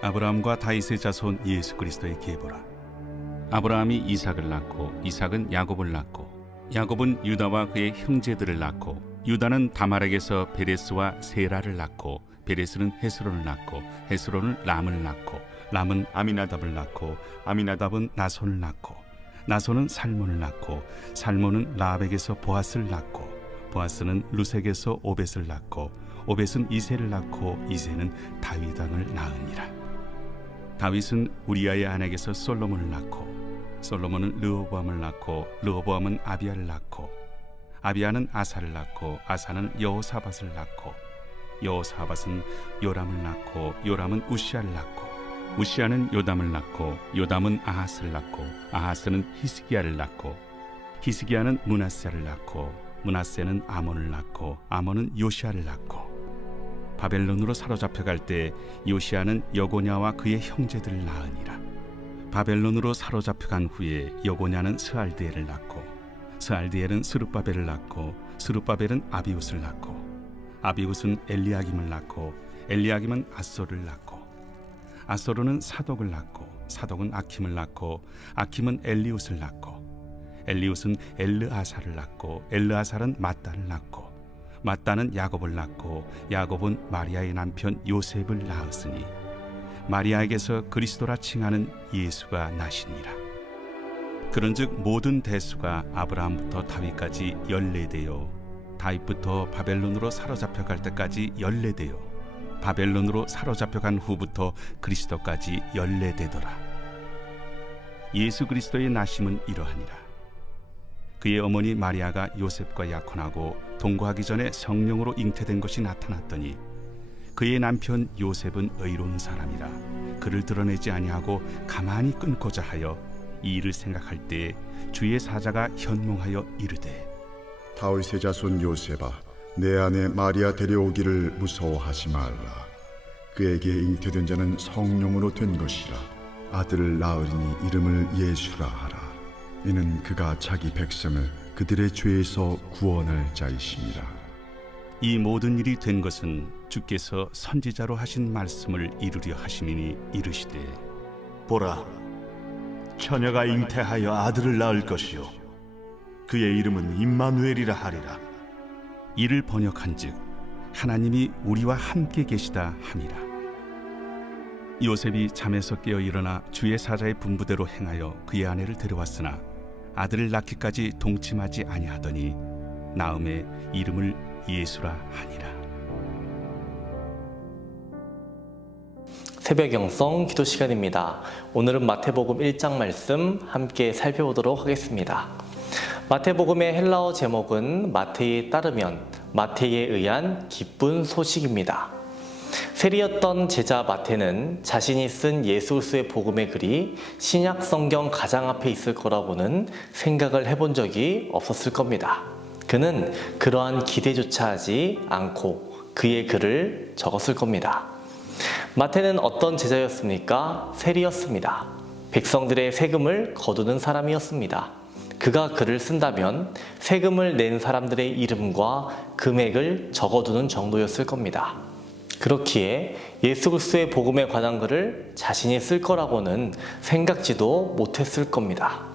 아브라함과 다윗의 자손 예수 그리스도의 계보라. 아브라함이 이삭을 낳고 이삭은 야곱을 낳고 야곱은 유다와 그의 형제들을 낳고 유다는 다말에게서 베레스와 세라를 낳고 베레스는 헤스론을 낳고 헤스론은 람을 낳고 람은 아미나답을 낳고 아미나답은 나손을 낳고 나손은 살몬을 낳고 살몬은 라합에게서 보아스를 낳고 보아스는 루색에서 오벳을 낳고 오벳은 이새를 낳고 이새는 다윗 왕을 낳으니라. 다윗은 우리아의 아내에게서 솔로몬을 낳고 솔로몬은 르호보암을 낳고 르호보암은 아비야를 낳고 아비야는 아사를 낳고 아사는 여호사밧을 낳고 여호사밧은 요람을 낳고 요람은 우시아를 낳고 우시아는 요담을 낳고 요담은 아하스를 낳고 아하스는 히스기야를 낳고 히스기야는 므낫세를 낳고 므낫세는 아몬을 낳고 아몬은 요시아를 낳고 바벨론으로 사로잡혀갈 때 요시아는 여고냐와 그의 형제들을 낳으니라. 바벨론으로 사로잡혀간 후에 여고냐는 스알드엘을 낳고 스알드엘은 스룹바벨을 낳고 스룹바벨은 아비웃을 낳고 아비웃은 엘리야김을 낳고 엘리야김은 아소를 낳고 아소르는 사독을 낳고 사독은 아킴을 낳고 아킴은 엘리웃을 낳고 엘리웃은 엘르아사를 낳고 엘르아살은 맏단을 낳고 맏단은 야곱을 낳고 야곱은 마리아의 남편 요셉을 낳았으니 마리아에게서 그리스도라 칭하는 예수가 나시니라. 그런즉 모든 대수가 아브라함부터 다윗까지 14대요 다윗부터 바벨론으로 사로잡혀갈 때까지 14대요 바벨론으로 사로잡혀간 후부터 그리스도까지 14대더라. 예수 그리스도의 나심은 이러하니라. 그의 어머니 마리아가 요셉과 약혼하고 동거하기 전에 성령으로 잉태된 것이 나타났더니 그의 남편 요셉은 의로운 사람이라 그를 드러내지 아니하고 가만히 끊고자 하여 이 일을 생각할 때에 주의 사자가 현몽하여 이르되 다윗의 자손 요셉아, 내 아내 마리아 데려오기를 무서워하지 말라. 그에게 잉태된 자는 성령으로 된 것이라. 아들을 낳으리니 이름을 예수라 하라. 이는 그가 자기 백성을 그들의 죄에서 구원할 자이심이라. 이 모든 일이 된 것은 주께서 선지자로 하신 말씀을 이루려 하심이니 이르시되 보라, 처녀가 잉태하여 아들을 낳을 것이요 그의 이름은 임마누엘이라 하리라. 이를 번역한즉 하나님이 우리와 함께 계시다 함이라. 요셉이 잠에서 깨어 일어나 주의 사자의 분부대로 행하여 그의 아내를 데려왔으나 아들을 낳기까지 동침하지 아니하더니 나음에 이름을 예수라 하니라. 새벽 영성 기도 시간입니다. 오늘은 마태복음 1장 말씀 함께 살펴보도록 하겠습니다. 마태복음의 헬라어 제목은 마태에 따르면 마태에 의한 기쁜 소식입니다. 세리였던 제자 마태는 자신이 쓴 예수 그리스도의 복음의 글이 신약 성경 가장 앞에 있을 거라고는 생각을 해본 적이 없었을 겁니다. 그는 그러한 기대조차 하지 않고 그의 글을 적었을 겁니다. 마태는 어떤 제자였습니까? 세리였습니다. 백성들의 세금을 거두는 사람이었습니다. 그가 글을 쓴다면 세금을 낸 사람들의 이름과 금액을 적어두는 정도였을 겁니다. 그렇기에 예수 그리스도의 복음에 관한 글을 자신이 쓸 거라고는 생각지도 못했을 겁니다.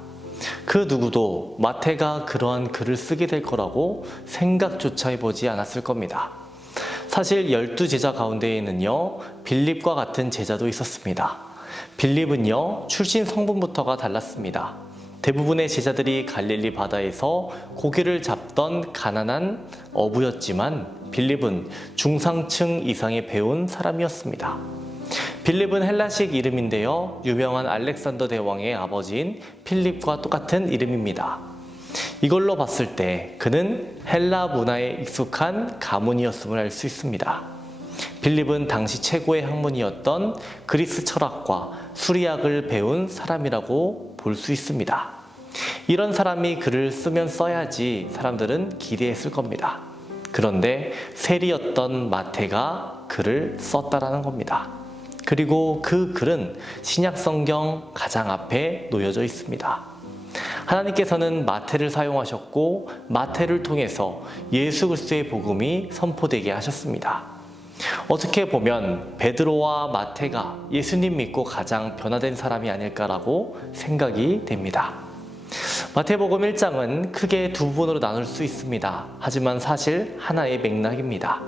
그 누구도 마태가 그러한 글을 쓰게 될 거라고 생각조차 해보지 않았을 겁니다. 사실 12제자 가운데에는요, 빌립과 같은 제자도 있었습니다. 빌립은요, 출신 성분부터가 달랐습니다. 대부분의 제자들이 갈릴리 바다에서 고기를 잡던 가난한 어부였지만 빌립은 중상층 이상의 배운 사람이었습니다. 빌립은 헬라식 이름인데요, 유명한 알렉산더 대왕의 아버지인 필립과 똑같은 이름입니다. 이걸로 봤을 때 그는 헬라 문화에 익숙한 가문이었음을 알 수 있습니다. 빌립은 당시 최고의 학문이었던 그리스 철학과 수리학을 배운 사람이라고 볼 수 있습니다. 이런 사람이 글을 쓰면 써야지 사람들은 기대했을 겁니다. 그런데 세리였던 마태가 글을 썼다라는 겁니다. 그리고 그 글은 신약 성경 가장 앞에 놓여져 있습니다. 하나님께서는 마태를 사용하셨고 마태를 통해서 예수 그리스도의 복음이 선포되게 하셨습니다. 어떻게 보면 베드로와 마태가 예수님 믿고 가장 변화된 사람이 아닐까라고 생각이 됩니다. 마태복음 1장은 크게 두 부분으로 나눌 수 있습니다. 하지만 사실 하나의 맥락입니다.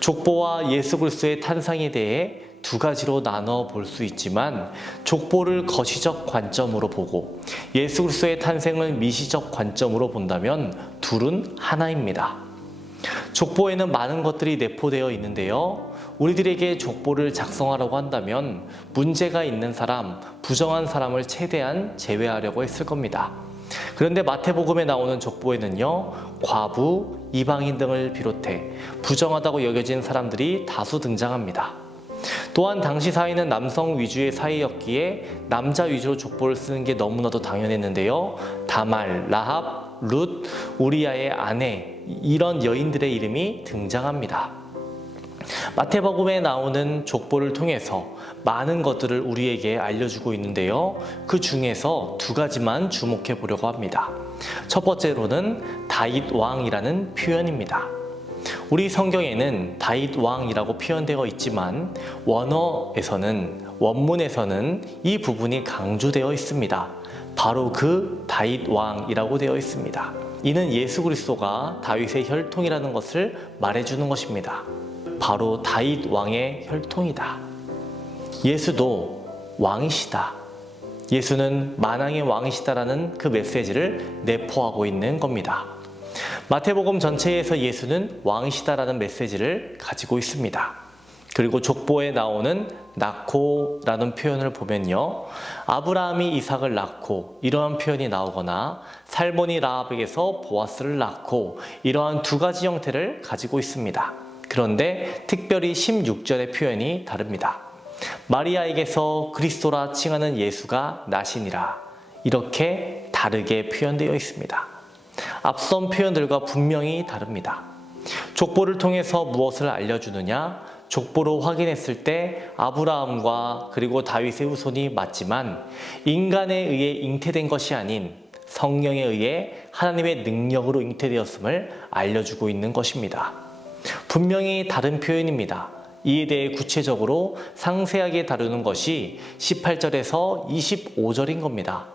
족보와 예수 그리스도의 탄생에 대해 두 가지로 나눠 볼 수 있지만 족보를 거시적 관점으로 보고 예수 그리스도의 탄생을 미시적 관점으로 본다면 둘은 하나입니다. 족보에는 많은 것들이 내포되어 있는데요. 우리들에게 족보를 작성하라고 한다면 문제가 있는 사람, 부정한 사람을 최대한 제외하려고 했을 겁니다. 그런데 마태복음에 나오는 족보에는요, 과부, 이방인 등을 비롯해 부정하다고 여겨진 사람들이 다수 등장합니다. 또한 당시 사회는 남성 위주의 사회였기에 남자 위주로 족보를 쓰는 게 너무나도 당연했는데요. 다말, 라합, 룻, 우리아의 아내, 이런 여인들의 이름이 등장합니다. 마태복음에 나오는 족보를 통해서 많은 것들을 우리에게 알려주고 있는데요. 그 중에서 두 가지만 주목해 보려고 합니다. 첫 번째로는 다윗 왕이라는 표현입니다. 우리 성경에는 다윗 왕이라고 표현되어 있지만 원문에서는 이 부분이 강조되어 있습니다. 바로 그 다윗 왕이라고 되어 있습니다. 이는 예수 그리스도가 다윗의 혈통이라는 것을 말해주는 것입니다. 바로 다윗 왕의 혈통이다. 예수도 왕이시다. 예수는 만왕의 왕이시다라는 그 메시지를 내포하고 있는 겁니다. 마태복음 전체에서 예수는 왕이시다라는 메시지를 가지고 있습니다. 그리고 족보에 나오는 낳고라는 표현을 보면요, 아브라함이 이삭을 낳고 이러한 표현이 나오거나 살몬이 라합에게서 보아스를 낳고 이러한 두 가지 형태를 가지고 있습니다. 그런데 특별히 16절의 표현이 다릅니다. 마리아에게서 그리스도라 칭하는 예수가 나시니라, 이렇게 다르게 표현되어 있습니다. 앞선 표현들과 분명히 다릅니다. 족보를 통해서 무엇을 알려주느냐? 족보로 확인했을 때 아브라함과 그리고 다윗의 후손이 맞지만 인간에 의해 잉태된 것이 아닌 성령에 의해 하나님의 능력으로 잉태되었음을 알려주고 있는 것입니다. 분명히 다른 표현입니다. 이에 대해 구체적으로 상세하게 다루는 것이 18절에서 25절인 겁니다.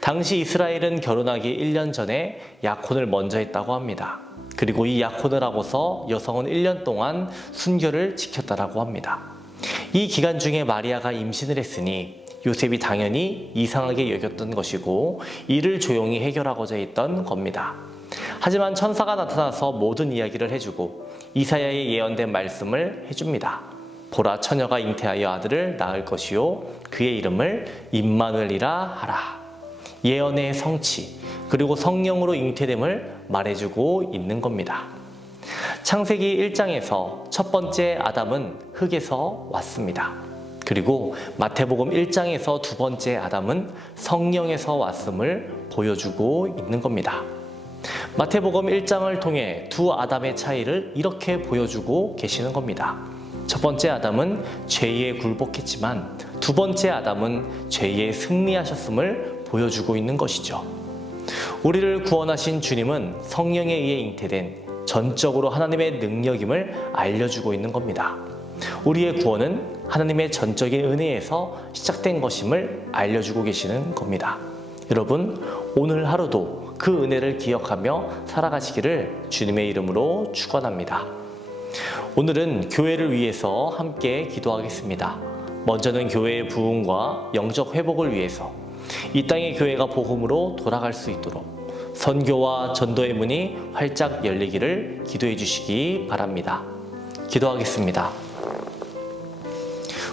당시 이스라엘은 결혼하기 1년 전에 약혼을 먼저 했다고 합니다. 그리고 이 약혼을 하고서 여성은 1년 동안 순결을 지켰다라고 합니다. 이 기간 중에 마리아가 임신을 했으니 요셉이 당연히 이상하게 여겼던 것이고 이를 조용히 해결하고자 했던 겁니다. 하지만 천사가 나타나서 모든 이야기를 해주고 이사야의 예언된 말씀을 해줍니다. 보라, 처녀가 잉태하여 아들을 낳을 것이요 그의 이름을 임마누엘이라 하라. 예언의 성취, 그리고 성령으로 잉태됨을 말해주고 있는 겁니다. 창세기 1장에서 첫 번째 아담은 흙에서 왔습니다. 그리고 마태복음 1장에서 두 번째 아담은 성령에서 왔음을 보여주고 있는 겁니다. 마태복음 1장을 통해 두 아담의 차이를 이렇게 보여주고 계시는 겁니다. 첫 번째 아담은 죄에 굴복했지만 두 번째 아담은 죄에 승리하셨음을 보여주고 있는 것이죠. 우리를 구원하신 주님은 성령에 의해 잉태된 전적으로 하나님의 능력임을 알려주고 있는 겁니다. 우리의 구원은 하나님의 전적인 은혜에서 시작된 것임을 알려주고 계시는 겁니다. 여러분, 오늘 하루도 그 은혜를 기억하며 살아가시기를 주님의 이름으로 축원합니다. 오늘은 교회를 위해서 함께 기도하겠습니다. 먼저는 교회의 부흥과 영적 회복을 위해서 이 땅의 교회가 복음으로 돌아갈 수 있도록 선교와 전도의 문이 활짝 열리기를 기도해 주시기 바랍니다. 기도하겠습니다.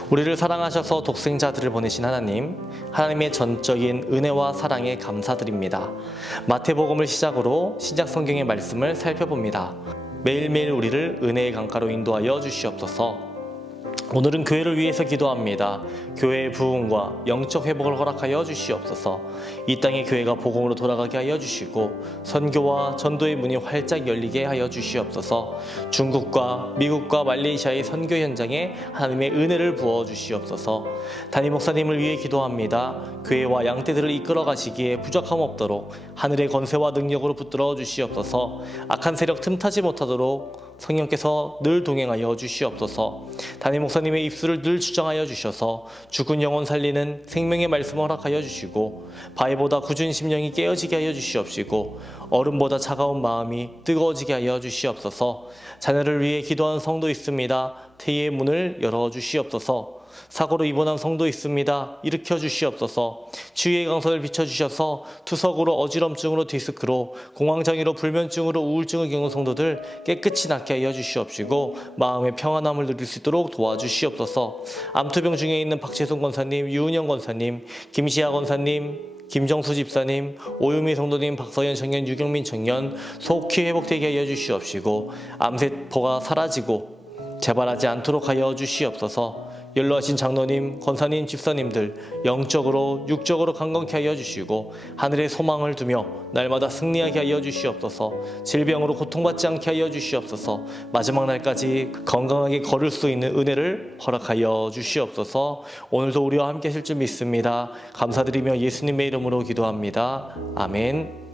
우리를 사랑하셔서 독생자들을 보내신 하나님, 하나님의 전적인 은혜와 사랑에 감사드립니다. 마태복음을 시작으로 신약 성경의 말씀을 살펴봅니다. 매일매일 우리를 은혜의 강가로 인도하여 주시옵소서. 오늘은 교회를 위해서 기도합니다. 교회의 부흥과 영적 회복을 허락하여 주시옵소서. 이 땅의 교회가 복음으로 돌아가게 하여 주시고 선교와 전도의 문이 활짝 열리게 하여 주시옵소서. 중국과 미국과 말레이시아의 선교 현장에 하나님의 은혜를 부어 주시옵소서. 담임 목사님을 위해 기도합니다. 교회와 양떼들을 이끌어 가시기에 부족함 없도록 하늘의 권세와 능력으로 붙들어 주시옵소서. 악한 세력 틈타지 못하도록 성령께서 늘 동행하여 주시옵소서. 담임 목사님의 입술을 늘 주장하여 주셔서 죽은 영혼 살리는 생명의 말씀을 허락하여 주시고 바위보다 굳은 심령이 깨어지게 하여 주시옵시고 얼음보다 차가운 마음이 뜨거워지게 하여 주시옵소서. 자녀를 위해 기도하는 성도 있습니다. 태의 문을 열어 주시옵소서. 사고로 입원한 성도 있습니다. 일으켜 주시옵소서. 치유의 강선을 비춰주셔서 투석으로 어지럼증으로 디스크로 공황장애로 불면증으로 우울증을 겪는 성도들 깨끗이 낫게 하여 주시옵시고 마음의 평안함을 누릴 수 있도록 도와주시옵소서. 암투병 중에 있는 박재순 권사님, 유은영 권사님, 김시아 권사님, 김정수 집사님, 오유미 성도님, 박서연 청년, 유경민 청년 속히 회복되게 하여 주시옵시고 암세포가 사라지고 재발하지 않도록 하여 주시옵소서. 연로하신 장로님, 권사님, 집사님들 영적으로 육적으로 강건케 하여 주시고 하늘의 소망을 두며 날마다 승리하게 하여 주시옵소서. 질병으로 고통받지 않게 하여 주시옵소서. 마지막 날까지 건강하게 걸을 수 있는 은혜를 허락하여 주시옵소서. 오늘도 우리와 함께 하실 줄 믿습니다. 감사드리며 예수님의 이름으로 기도합니다. 아멘.